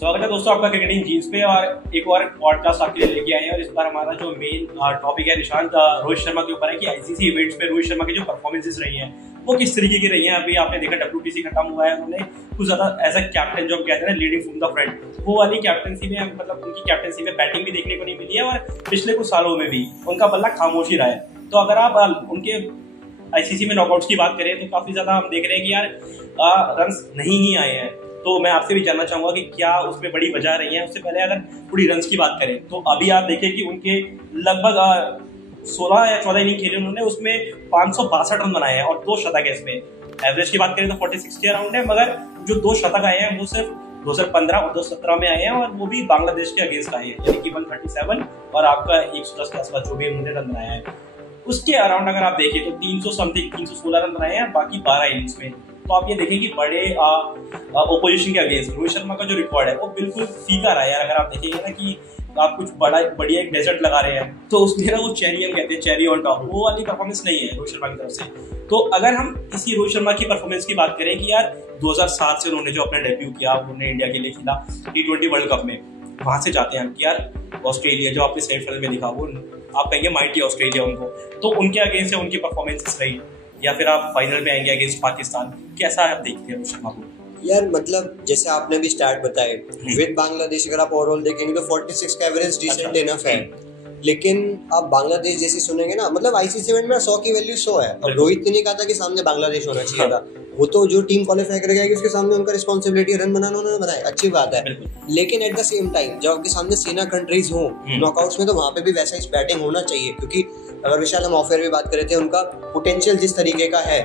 स्वागत है दोस्तों आपका क्रिकेटिंग जीन्स पे और एक और पॉडकास्ट आपके लिए लेके आए हैं। और इस बार हमारा जो मेन टॉपिक है निशांत रोहित शर्मा के ऊपर है कि आईसीसी इवेंट्स पे रोहित शर्मा की जो परफॉर्मेंसेस रही हैं वो किस तरीके की रही हैं। अभी आपने देखा WTC खत्म हुआ है, उन्होंने कुछ ज्यादा एज अ कैप्टन जो हम कहते हैं लीडिंग फ्रॉम द फ्रंट, वो वाली कैप्टनसी में मतलब उनकी कैप्टनसी में बैटिंग भी देखने को नहीं मिली है और पिछले कुछ सालों में भी उनका बल्ला खामोश ही रहा है। तो अगर आप उनके आईसीसी में नॉकआउट्स की बात करें तो काफी ज्यादा हम देख रहे हैं कि यार रन्स नहीं ही आए हैं। तो मैं आपसे भी जानना चाहूंगा कि क्या उसमें बड़ी वजह रही है। उससे पहले अगर पूरी रन्स की बात करें तो अभी आप देखें कि उनके लगभग 16 या 14 इनिंग खेले उन्होंने, उसमें 562 रन बनाए हैं और 2 शतक है। इसमें एवरेज की बात करें तो 46 के अराउंड है, मगर जो 2 शतक आए हैं वो सिर्फ 2015 और 2017 में आए हैं और वो भी बांग्लादेश के अगेंस्ट आए हैं, यानी कि 137 और आपका 110 के आसपास जो भी उन्होंने रन बनाया है उसके अराउंड अगर आप देखें तो 316 रन बनाए हैं बाकी 12 इनिंग्स में। तो आप ये देखें कि बड़े ओपोजिशन के अगेंस्ट रोहित शर्मा का जो रिकॉर्ड है वो बिल्कुल फीका रहा है यार। अगर आप देखेंगे ना कि आप कुछ बढ़िया एक डेजर्ट लगा रहे हैं तो उसमें ना वो चेरी हम कहते हैं, चेरी ऑन टॉप, वो वाली परफॉर्मेंस नहीं है रोहित शर्मा की तरफ से। तो अगर हम इसी रोहित शर्मा की परफॉर्मेंस की बात करें कि यार 2007 से उन्होंने जो अपना डेब्यू किया, उन्होंने इंडिया के लिए खेला T20 वर्ल्ड कप में, वहां से जाते हैं हम कि यार ऑस्ट्रेलिया जो आपने सेमीफाइनल में दिखा वो आप कहेंगे माइटी ऑस्ट्रेलिया उनको, तो उनके अगेंस्ट उनकी परफॉर्मेंसेस रही, या फिर आप फाइनल में आएंगे अगेंस्ट पाकिस्तान, कैसा आप देखते हैं रोहित शर्मा को? यार मतलब जैसे आपने भी स्टार्ट बताए विद बांग्लादेश, अगर आप ओवरऑल देखेंगे तो 46 का एवरेज डिसेंट इनफ है। लेकिन आप बांग्लादेश जैसे सुनेंगे ना, मतलब आईसीसी इवेंट में 100 की वैल्यू 100 है और रोहित ने नहीं कहा था कि सामने बांग्लादेश होना चाहिए था। वो तो जो टीम क्वालिफाई करेगा उसके सामने उनका रिस्पांसिबिलिटी रन बनाना, उन्होंने बनाया, अच्छी बात है। लेकिन एट द सेम टाइम जब आपके सामने सेना कंट्रीज हो नॉकआउट्स में तो वहां पे भी वैसा ही बैटिंग होना चाहिए, क्योंकि अगर विशाल हम ऑफ एयर भी बात कर रहे थे, उनका पोटेंशियल जिस तरीके का है,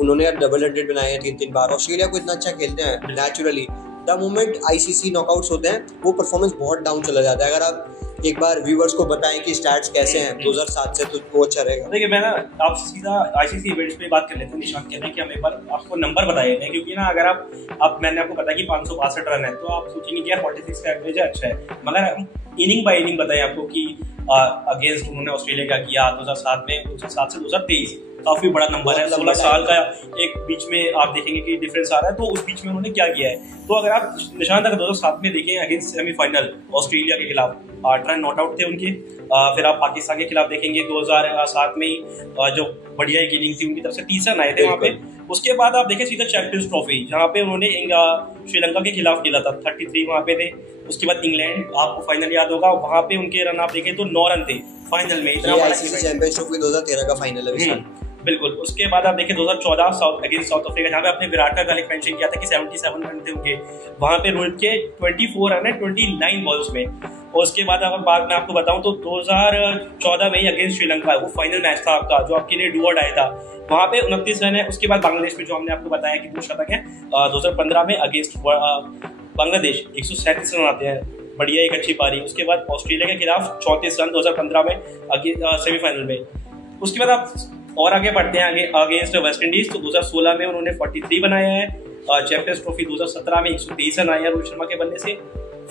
उन्होंने अब डबल 100 बनाए हैं 3-3 बार। ऑस्ट्रेलिया को इतना अच्छा खेलते हैं naturally, the moment ICC knockouts होते हैं वो परफॉर्मेंस बहुत डाउन चला जाता है। अगर आप एक बार व्यूअर्स को बताएं कि स्टैट्स कैसे हैं 2007 से, तो वो अच्छा रहेगा। देखिए मैं ना आपसे सीधा आईसीसी इवेंट्स पे बात कर लेते हैं। निशांत कहते हैं कि हम एक बार आपको नंबर बताए थे, क्योंकि ना अगर आप मैंने आपको बताया कि 562 रन है तो आप सोचेंगे कि यार 46 का एवरेज है, अच्छा है, मगर हम इनिंग बाय इनिंग बताएं आपको कि अगेंस्ट उन्होंने ऑस्ट्रेलिया का किया 2007 में, 2007 से 2023 काफी बड़ा नंबर है, 16 साल का एक बीच में आप देखेंगे कि डिफरेंस आ रहा है। तो उस बीच में उन्होंने क्या किया है, तो अगर आप निशांत अगर 2007 में देखें अगेंस्ट सेमीफाइनल ऑस्ट्रेलिया के खिलाफ 8 रन नॉट आउट थे उनके। फिर आप पाकिस्तान के खिलाफ देखेंगे 2007 में जो बढ़िया एक इनिंग थी उनकी तरफ से 30 रन आए थे वहाँ पे। उसके बाद आप देखें सीधा चैंपियंस ट्रॉफी जहाँ पे उन्होंने श्रीलंका के खिलाफ खेला था, 33 वहाँ पे थे। उसके बाद इंग्लैंड, आपको फाइनल याद होगा, वहाँ पे उनके रन आप देखें तो 9 रन थे फाइनल में। इतना बड़ा चैंपियंस ट्रॉफी 2013 का फाइनल है बिल्कुल। उसके बाद आप देखें 2014 अगेंस्ट साउथ अफ्रीका, जहाँ पे आपने विराट का कल मेंशन किया था कि 77 रन थे उनके, वहाँ पे रोहित के 24 रन है 29 बॉल्स में। और उसके बाद अगर बात मैं आपको बताऊं तो 2014 में ही अगेंस्ट श्रीलंका वो फाइनल मैच था आपका, जो आपके लिए डू और डाई था, वहाँ पे 29 रन है। उसके बाद बांग्लादेश में जो हमने आपको बताया कि 2 शतक है 2015 में अगेंस्ट बांग्लादेश 137 रन आते हैं, बढ़िया एक अच्छी पारी। उसके बाद ऑस्ट्रेलिया के खिलाफ 34 रन 2015 में सेमीफाइनल में। उसके बाद आप और आगे बढ़ते हैं अगेंस्ट वेस्ट इंडीज, तो 2016 में उन्होंने 43 बनाया है। चैंपियंस ट्रॉफी 2017 में 123 रन आया रोहित शर्मा के बल्ले से।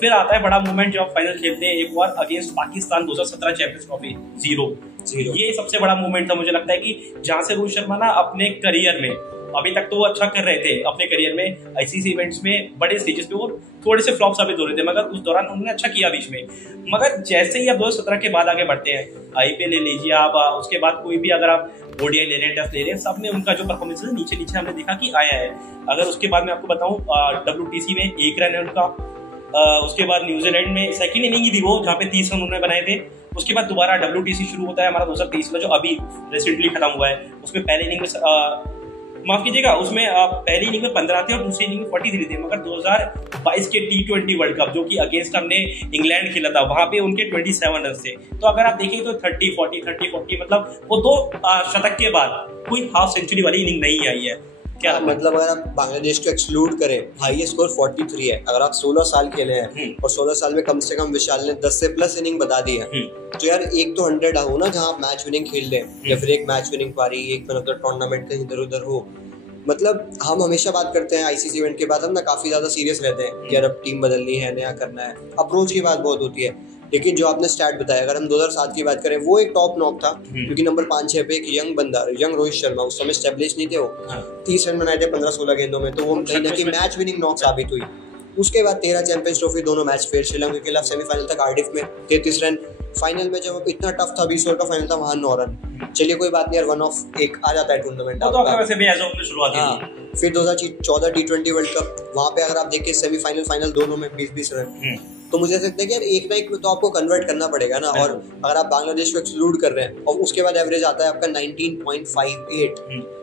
फिर आता है बड़ा मूवमेंट जब फाइनल खेलते हैं एक बार अगेंस्ट पाकिस्तान 2017 चैंपियंस ट्रॉफी 0। ये सबसे बड़ा मूवमेंट था मुझे लगता है कि जहां से रोहित शर्मा ना अपने करियर में, अभी तक तो वो अच्छा कर रहे थे अपने करियर में आईसीसी इवेंट्स में, बड़े स्टेजेस पे वो थोड़े से फ्लॉप साबित हो रहे थे, मगर उस दौरान उन्होंने अच्छा किया बीच में। मगर जैसे ही आप 2017 के बाद आगे बढ़ते हैं, आईपीएल ले लीजिए आप, उसके बाद कोई भी अगर आप ओडीआई ले रहे हैं, टेस्ट ले रहे हैं, सब में उनका जो परफॉर्मेंस है नीचे हमने देखा कि आया है। अगर उसके बाद मैं आपको बताऊं WTC में 1 रन है उनका। उसके बाद न्यूजीलैंड में सेकंड इनिंग ही थी वो, जहाँ पे 30 रन उन्होंने बनाए थे। उसके बाद दोबारा WTC शुरू होता है हमारा 2023 में, जो अभी रिसेंटली खत्म हुआ है। उसमें पहले इनिंग में माफ कीजिएगा, उसमें पहली इनिंग में 15 थे और दूसरी इनिंग में 43 थे। मगर 2022 के T20 वर्ल्ड कप जो कि अगेंस्ट हमने इंग्लैंड खेला था, वहां पे उनके 27 रन थे। तो अगर आप देखें तो 30-40 मतलब वो 2 शतक के बाद कोई हाफ सेंचुरी वाली इनिंग नहीं आई है। क्या मतलब अगर आप बांग्लादेश को एक्सक्लूड करें, हाईएस्ट स्कोर 43 है। अगर आप 16 साल खेले हैं और 16 साल में कम से कम विशाल ने 10 से प्लस इनिंग बता दी है, तो यार एक तो 100 हो ना जहाँ आप मैच विनिंग खेल लें, या फिर एक मैच विनिंग पारी, एक मतलब टूर्नामेंट कहीं इधर उधर हो। मतलब हम हमेशा बात करते हैं आईसीसी इवेंट के बाद हम ना काफी ज्यादा सीरियस रहते हैं कि यार अब टीम बदलनी है, नया करना है, अप्रोच की बात बहुत होती है। लेकिन जो आपने स्टैट बताया, अगर हम 2007 की बात करें, वो एक टॉप नॉक था, क्योंकि नंबर 5-6 पे एक यंग बंदा, यंग रोहित शर्मा, उस समय स्टेब्लिश नहीं थे वो, 30 रन बनाए थे 15-16 गेंदों में, तो वो कहीं ना कहीं मैच विनिंग नॉक साबित हुई। उसके बाद 13 चैंपियंस ट्रॉफी दोनों मैच, फिर श्रीलंका के खिलाफ सेमीफाइनल तक कार्डिफ में 33 रन, फाइनल में जब इतना टफ था 20 ओवर का फाइनल था वहाँ 9 रन। चलिए कोई बात नहीं यार, वन ऑफ एक आ जाता है टूर्नामेंट आपका। वैसे भी एज ऑफ शुरुआत हाँ, फिर 2014 T20 वर्ल्ड कप, वहाँ पे अगर आप देखिए सेमीफाइनल फाइनल दोनों में 20-20 रन। तो मुझे ऐसा लगता है कि यार एक ना एक में तो आपको कन्वर्ट करना पड़ेगा ना। और अगर आप बांग्लादेश को एक्सक्लूड कर रहे हैं और उसके बाद एवरेज आता है आपका 19.58,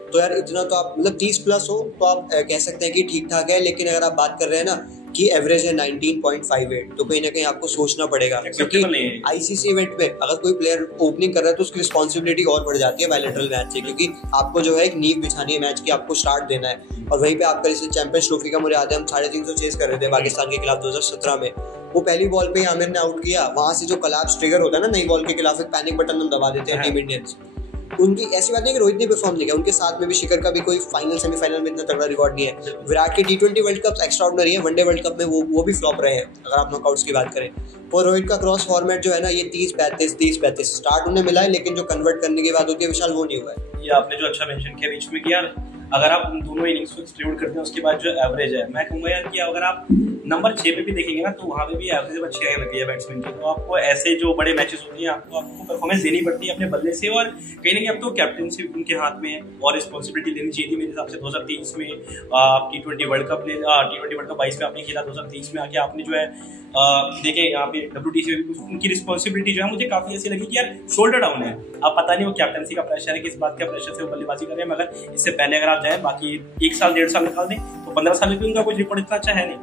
तो यार इतना तो आप मतलब 30 प्लस हो तो आप कह सकते हैं कि ठीक ठाक है। लेकिन अगर आप बात कर रहे हैं ना कि एवरेज है 19.58, तो कहीं ना कहीं आपको सोचना पड़ेगा, क्योंकि आईसीसी इवेंट में अगर कोई प्लेयर ओपनिंग कर रहा है तो उसकी रिस्पॉन्सिबिलिटी और बढ़ जाती है बायलैटरल मैच से, क्योंकि आपको जो है एक नींव बिछानी है मैच की, आपको स्टार्ट देना है। और वहीं पे आपका जैसे चैंपियंस ट्रॉफी का मुझे याद है हम 350 चेस कर रहे थे पाकिस्तान के खिलाफ 2017 में, वो पहली बॉल पे आमिर ने आउट किया, वहां से जो कोलैप्स ट्रिगर होता है ना नई बॉल के खिलाफ, एक पैनिक बटन हम दबा देते हैं टीम इंडियंस। उनकी ऐसी बात नहीं कि रोहित ने परफॉर्म नहीं किया, उनके साथ में भी शिखर का भी कोई फाइनल सेमीफाइनल में इतना तगड़ा रिकॉर्ड नहीं है। विराट के T20 वर्ल्ड कप एक्स्ट्राऑर्डिनरी है, वनडे वर्ल्ड कप में वो भी फ्लॉप रहे हैं अगर आप नॉकआउट्स की बात करें। और रोहित का क्रॉस फॉर्मेट जो है ना ये 30-35 स्टार्ट उन्हें मिला है, लेकिन जो कन्वर्ट करने की बात होती है विशाल वो नहीं हुआ है। ये आपने जो अच्छा मेंशन किया बीच में कि यार अगर आप उन दोनों इनिंग्स को एक्सक्लूड करते हैं उसके बाद जो एवरेज है, मैं कहूँगा यार कि अगर आप नंबर 6 पे भी देखेंगे ना तो वहाँ पे भी एवरेज अच्छी आने लगी है बैट्समैन की। तो आपको ऐसे जो बड़े मैचेस होते हैं आपको परफॉर्मेंस देनी पड़ती है अपने बल्ले से, और कहीं ना कहीं अब तो कैप्टनसी उनके हाथ में है और रिस्पॉन्सिबिलिटी लेनी चाहिए थी मेरे हिसाब से। 2023 में T20 world cup T20 world cup 22 में आपने खेला, 2023 में आके आपने जो है देखे यहाँ पे WTC में उनकी रिस्पॉन्सिबिलिटी जो है मुझे काफी ऐसी लगी कि यार शोल्डर डाउन है। अब पता नहीं वो कैप्टनसी का प्रेशर है, किस बात का प्रेशर से वो बल्लेबाजी कर रहे हैं, मगर इससे पहले अगर आप जाए बाकी 1 साल 1.5 साल निकाल दें तो 15 साल में भी उनका कोई रिकॉर्ड इतना अच्छा है नहीं।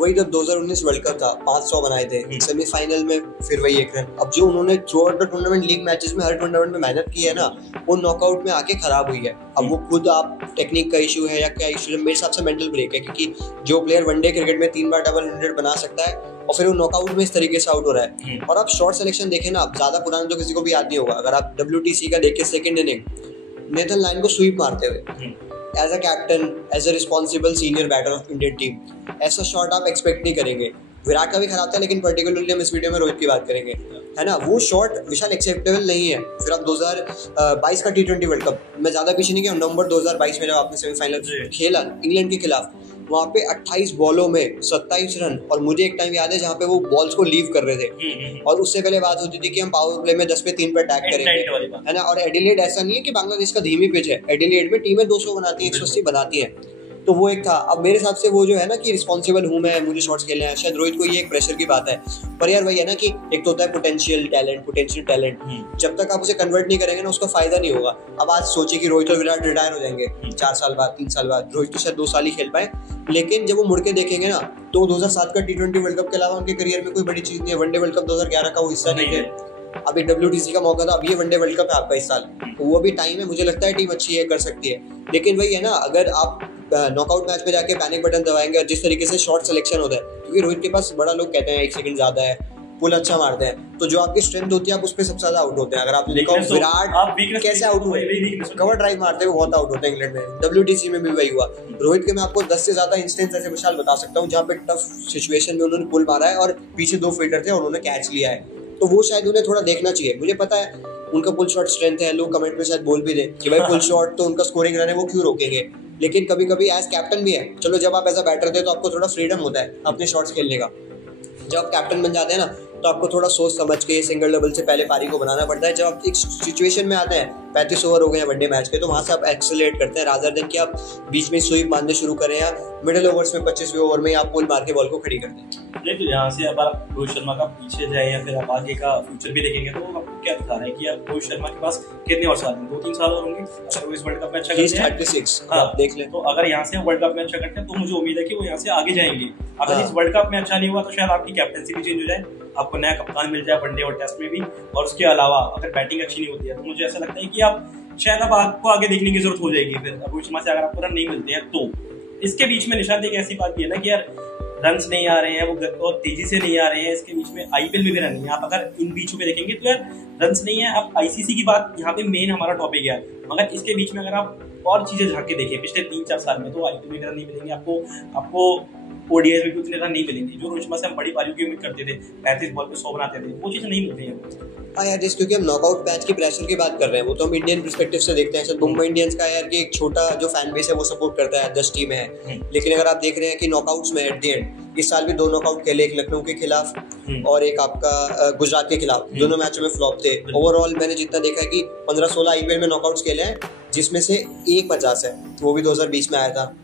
वही जब 2019 वर्ल्ड कप था 500 बनाए थे सेमीफाइनल में, फिर वही 1 रन। अब जो उन्होंने through out the tournament league matches में हर टूर्नामेंट में मेहनत की है ना, वो नॉकआउट में आके खराब हुई है। अब वो खुद आप टेक्निक का इशू है या क्या इशू है, मेरे हिसाब से मेंटल ब्रेक है, क्योंकि जो प्लेयर वनडे क्रिकेट में 3 बार डबल 100 बना सकता है और फिर वो नॉकआउट में इस तरीके से आउट हो रहा है। और आप शॉर्ट सिलेक्शन देखें ना, आप ज्यादा पुराना तो किसी को भी याद नहीं होगा, अगर आप WTC का देखें सेकंड इनिंग नेथन लाइन को स्वीप मारते हुए as a captain, as a responsible senior batter of Indian team, ऐसा शॉट आप एक्सपेक्ट नहीं करेंगे। विराट का भी खराब था, लेकिन पर्टिकुलरली हम इस वीडियो में रोहित की बात करेंगे, है ना। वो शॉट विशाल एक्सेप्टेबल नहीं है। फिर आप 2022 का T20 वर्ल्ड कप, मैं ज्यादा पीछे नहीं गया, नवंबर 2022 में जब आपने सेमीफाइनल खेला इंग्लैंड के खिलाफ, वहाँ पे 28 बॉलों में 27 रन, और मुझे एक टाइम याद है जहाँ पे वो बॉल्स को लीव कर रहे थे, और उससे पहले बात होती थी कि हम पावर प्ले में 10 पे 3 पे अटैक करेंगे, है ना। और एडिलेड ऐसा नहीं है कि बांग्लादेश का धीमी पिच है, एडिलेड में टीमें 200 बनाती है, 180 बनाती है, तो वो एक था। अब मेरे हिसाब से वो जो है ना कि रिस्पॉन्सिबल हूँ मैं, मुझे शॉट्स खेलने हैं, शायद रोहित को ये एक प्रेशर की बात है, पर यार वही है ना कि एक तो होता है पोटेंशियल टैलेंट, जब तक आप उसे कन्वर्ट नहीं करेंगे ना उसका फायदा नहीं होगा। अब आज सोचे कि रोहित और विराट रिटायर हो जाएंगे 4 साल बाद, 3 साल बाद, रोहित तो शायद 2 साल ही खेल पाए, लेकिन जब वो मुड़ के देखेंगे ना तो 2007 का T20 वर्ल्ड कप के अलावा उनके करियर में कोई बड़ी चीज नहीं है। वनडे वर्ल्ड कप 2011 का वो हिस्सा नहीं है, अब एक WTC का मौका था, अब ये वनडे वर्ल्ड कप है आपका इस साल, तो वो भी टाइम है, मुझे लगता है टीम अच्छी है, कर सकती है। लेकिन वही है ना, अगर आप नॉकआउट मैच पे जाके पैनिक बटन दबाएंगे और जिस तरीके से शॉर्ट सिलेक्शन होता है, क्योंकि रोहित के पास बड़ा लोग कहते हैं 1 सेकंड ज्यादा है, पुल अच्छा मारते हैं, तो जो आपकी स्ट्रेंथ होती है आप उस पर सबसे ज्यादा आउट होते हैं। अगर आप देखो विराट कैसे आउट हुए, कवर ड्राइव मारते हुए बहुत आउट होते हैं इंग्लैंड में, WTC में भी वही हुआ। रोहित के मैं आपको 10 से ज्यादा इंस्टेंस ऐसे विशाल बता सकता हूँ जहाँ पे टफ सिचुएशन में उन्होंने पुल मारा है और पीछे 2 फील्डर थे और उन्होंने कैच लिया है, तो वो शायद उन्हें थोड़ा देखना चाहिए। मुझे पता है उनका पुल शॉट स्ट्रेंथ है, लोग कमेंट में शायद बोल भी दे कि भाई पुल शॉट तो उनका स्कोरिंग रन है, वो क्यों रोकेंगे, लेकिन कभी कभी एज कैप्टन भी है, चलो जब आप ऐसा बैटर थे तो आपको थोड़ा फ्रीडम होता है अपने शॉट्स खेलने का, जब आप कैप्टन बन जाते हैं ना तो आपको थोड़ा सोच समझ के सिंगल डबल से पहले पारी को बनाना पड़ता है। जब आप एक सिचुएशन में आते हैं 35 ओवर हो गए हैं वनडे मैच के, तो वहां से आप एक्सेलरेट करते हैं रादर देन कि आप बीच में स्वीप मारने शुरू करें या मिडिल ओवर्स में 25वें ओवर में आप पुल मार के बॉल को खड़ी करते हैं। नहीं तो यहाँ से अब आप रोहित शर्मा का पीछे जाए या फिर आप आगे का फ्यूचर भी देखेंगे तो आपको क्या दिखा रहा है कि यार रोहित शर्मा के पास कितने और साल, 2-3 साल और होंगे अगर वो इस वर्ल्ड कप में अच्छा करते हैं। 36 आप देख लें, तो अगर यहाँ से वर्ल्ड कप में अच्छा करते हैं तो मुझे उम्मीद है कि वो यहाँ से आगे जाएंगे। अगर इस वर्ल्ड कप में अच्छा नहीं हुआ तो शायद आपकी कैप्टनसी भी चेंज हो जाए, आपको नया कप्तान मिल जाए वनडे और टेस्ट में भी, और उसके अलावा अगर बैटिंग अच्छी नहीं होती है तो मुझे ऐसा लगता है कि आप शायद अब आपको आगे देखने की जरूरत हो जाएगी। फिर रोहित शर्मा से अगर आपको रन नहीं मिलते हैं तो इसके बीच में निशांत एक ऐसी बात भी है ना कि यार रन्स नहीं आ रहे हैं वो और तेजी से नहीं आ रहे हैं, इसके बीच में IPL में भी रन नहीं है। आप अगर इन बीचों पे देखेंगे तो यार रन्स नहीं है। अब ICC की बात यहाँ पे मेन हमारा टॉपिक है, मगर इसके बीच में अगर आप और चीजें झांक के देखें पिछले 3-4 साल में तो IPL में रन नहीं मिलेंगे आपको ODI में भी उतने रन नहीं मिलेंगे जो रोहित शर्मा से हम बड़ी पारियों की उम्मीद करते थे, 35 बॉल पे 100 बनाते थे, वो चीजें नहीं मिलती है। हाँ यार, जैसे क्योंकि हम नॉकआउट मैच की प्रेशर की बात कर रहे हैं, वो तो हम इंडियन पर्सपेक्टिव से देखते हैं। शायद मुंबई इंडियंस का यार कि एक छोटा जो फैन बेस है वो सपोर्ट करता है, 10 टीमें हैं। लेकिन अगर आप देख रहे हैं कि नॉकआउट्स में एट द एंड इस साल भी 2 नॉकआउट खेले, एक लखनऊ के खिलाफ और एक आपका गुजरात के खिलाफ, दोनों मैचों में फ्लॉप थे। ओवरऑल मैंने जितना देखा है कि 15-16 आईपीएल में नॉकआउट्स खेले हैं, जिसमें से एक 50 है, वो भी 2020 में आया था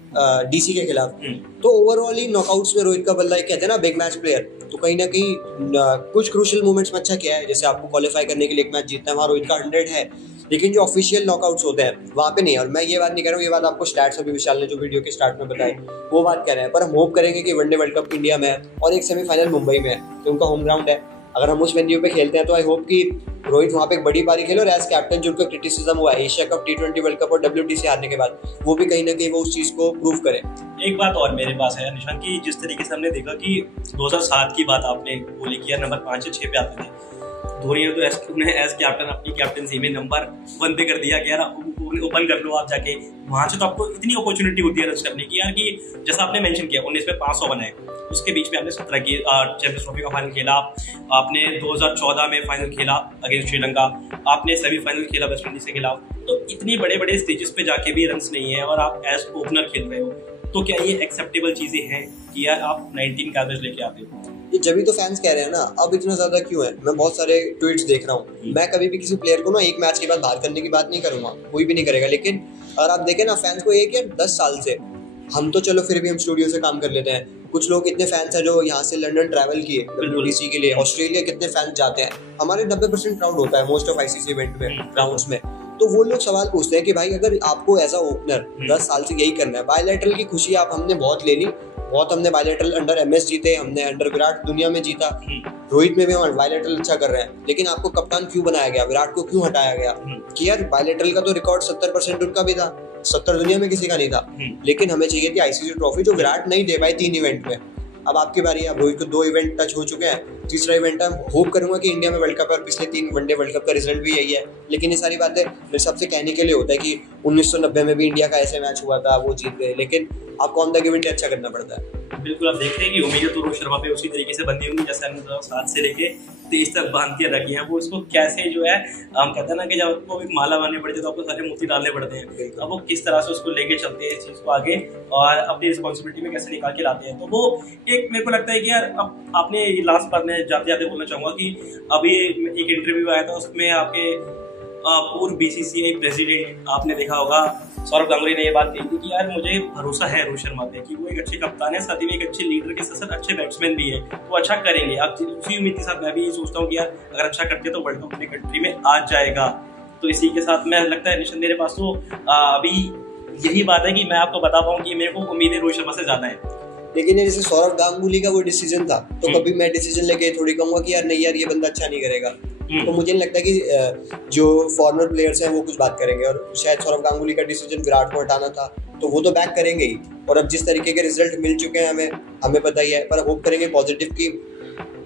डीसी के खिलाफ। तो ओवरऑल ही नॉकआउट्स में रोहित का बल्ला, कहते हैं ना बिग मैच प्लेयर, तो कहीं ना कहीं कुछ क्रूशियल मोमेंट्स में अच्छा किया है। जैसे आपको क्वालिफाई करने के लिए एक मैच जीतना है, वहाँ रोहित का 100 है, लेकिन जो ऑफिशियल नॉकआउट्स होते हैं वहाँ पे नहीं है। और मैं ये बात नहीं कह रहा हूँ, ये बात आपको स्टैट्स अभी विशाल ने जो वीडियो के स्टार्ट में बताई वो बात कह रहे हैं। पर हम होप करेंगे कि वनडे वर्ल्ड कप इंडिया में है और एक सेमीफाइनल मुंबई में है, तो उनका होम ग्राउंड है। अगर हम उस वेन्यू पे खेलते हैं तो आई होप कि रोहित वहाँ पे एक बड़ी पारी खेले। और एज कैप्टन जो उनका क्रिटिसिज्म हुआ है Asia cup, T20 world cup और WTC हारने के बाद, वो भी कहीं ना कहीं वो उस चीज को प्रूव करे। एक बात और मेरे पास है निशान की, जिस तरीके से हमने देखा कि 2007 की बात आपने बोली कि यार नंबर 5 या 6 पे आते थे, धोनी ने तो उन्हें एज कैप्टन अपनी कैप्टनसी में नंबर 1 पे कर दिया कि यार ओपन कर लो आप जाके। वहां से तो आपको इतनी अपॉर्चुनिटी होती है रन करने की यार, कि जैसा आपने मेंशन किया 19 में 500 बनाए, उसके बीच में आपने 17 की चैंपियंस ट्रॉफी का फाइनल खेला, आपने 2014 में फाइनल खेला अगेंस्ट श्रीलंका, आपने सेमीफाइनल खेला वेस्ट इंडीज के खिलाफ। तो इतनी बड़े बड़े स्टेजेस पे जाके भी रन नहीं है और आप एज ओपनर खेल रहे हो, तो क्या ये एक्सेप्टेबल चीजें हैं कि यार आप 19 का एवरेज लेके आते हो? ये जब भी तो फैंस कह रहे हैं ना, अब इतना ज्यादा क्यों है। मैं बहुत सारे ट्वीट्स देख रहा हूँ, मैं कभी भी किसी प्लेयर को ना एक मैच के बाद बाहर करने की बात नहीं करूंगा, कोई भी नहीं करेगा। लेकिन अगर आप देखें ना, फैंस को एक या 10 साल से, हम तो चलो फिर भी हम स्टूडियो से काम कर लेते हैं, कुछ लोग इतने फैंस हैं जो यहाँ से लंदन ट्रैवल किए WTC के लिए, ऑस्ट्रेलिया कितने फैंस जाते हैं, हमारे 90% क्राउड होता है मोस्ट ऑफ ICC इवेंट में, ग्राउंड्स में। तो वो लोग सवाल पूछते हैं कि भाई अगर आपको एज अ ओपनर 10 साल से यही करना है, बायलैटरल की खुशी आप हमने बहुत ले ली, बहुत हमने बायलैटरल अंडर MS जीते, हमने अंडर विराट दुनिया में जीता, रोहित में भी हम बायलैटरल अच्छा कर रहे हैं, लेकिन आपको कप्तान क्यों बनाया गया, विराट को क्यों हटाया गया? कि यार बायलैटरल का तो रिकॉर्ड 70% उनका भी था, 70 दुनिया में किसी का नहीं था, लेकिन हमें चाहिए थी ICC ट्रॉफी जो विराट नहीं दे पाए 3 इवेंट में। अब आपकी बारी है, रोहित को 2 इवेंट टच हो चुके हैं, तीसरा इवेंट है, होप करूंगा कि इंडिया में वर्ल्ड कप, और पिछले 3 वनडे वर्ल्ड कप का रिजल्ट भी यही है। लेकिन ये सारी बातें मेरे सबसे कहने के लिए होता है कि 1990 में भी इंडिया का ऐसे मैच हुआ था, वो जीत गए, लेकिन आपको ऑन द इवेंट अच्छा करना पड़ता है। बिल्कुल, आप देखते हैं कि उम्मीदें तो रोहित शर्मा पे उसी तरीके से बंधी होंगी जैसे हमने 2007 से लेके 23 तक बांध के रखी है। वो इसको कैसे जो है, हम कहते हैं ना कि जब आपको एक माला बांधनी पड़ती है तो आपको सारे मोती डालने पड़ते हैं, अब वो किस तरह से उसको लेके चलते हैं इस चीज को आगे और अपनी रिस्पॉन्सिबिलिटी में कैसे निकाल के लाते हैं। तो वो एक मेरे को लगता है कि यार अब आपने लास्ट बार में जाते जाते बोलना चाहूंगा कि अभी एक इंटरव्यू आया था, उसमें आपके पूर्व BCCI प्रेसिडेंट आपने देखा होगा सौरभ गांगुली ने ये बात कही थी कि यार मुझे भरोसा है रोहित शर्मा पे कि वो एक अच्छे कप्तान है, साथ ही में एक अच्छे लीडर के साथ अच्छे बैट्समैन भी है, वो अच्छा करेंगे। अब उसी उम्मीद के साथ मैं भी ये सोचता हूँ कि यार अगर अच्छा करते तो वर्ल्ड कप अपनी कंट्री में आ जाएगा। तो इसी के साथ मैं लगता है निशान मेरे पास तो अभी यही बात है कि मैं आपको बता पाऊँ कि मेरे को उम्मीदें रोहित शर्मा से ज्यादा है। लेकिन जैसे सौरभ गांगुली का वो डिसीजन था, तो कभी मैं डिसीजन लेके थोड़ी कहूंगा कि यार नहीं यार ये बंदा अच्छा नहीं करेगा। तो मुझे नहीं लगता कि जो फॉरनर प्लेयर्स हैं वो कुछ बात करेंगे, और शायद सौरभ गांगुली का डिसीजन विराट को हटाना था तो वो तो बैक करेंगे ही। और अब जिस तरीके के रिजल्ट मिल चुके हैं हमें पता ही है, पर होप करेंगे पॉजिटिव की।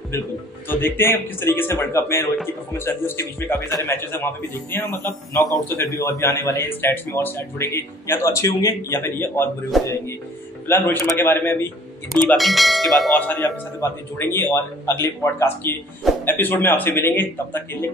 बिल्कुल, तो देखते हैं किस तरीके से वर्ल्ड कप में रोहित की परफॉर्मेंस रहती है। उसके बीच में काफी सारे मैचेस है, वहाँ पे भी देखते हैं, मतलब नॉकआउट तो फिर भी और भी आने वाले हैं, स्टैट्स में और स्टैट जुड़ेंगे, या तो अच्छे होंगे या फिर ये और बुरे होते जाएंगे। फिलहाल रोहित शर्मा के बारे में अभी इतनी बातें, इसके बाद और सारी आपके साथ बातें जोड़ेंगे और अगले पॉडकास्ट के एपिसोड में आपसे मिलेंगे। तब तक के लिए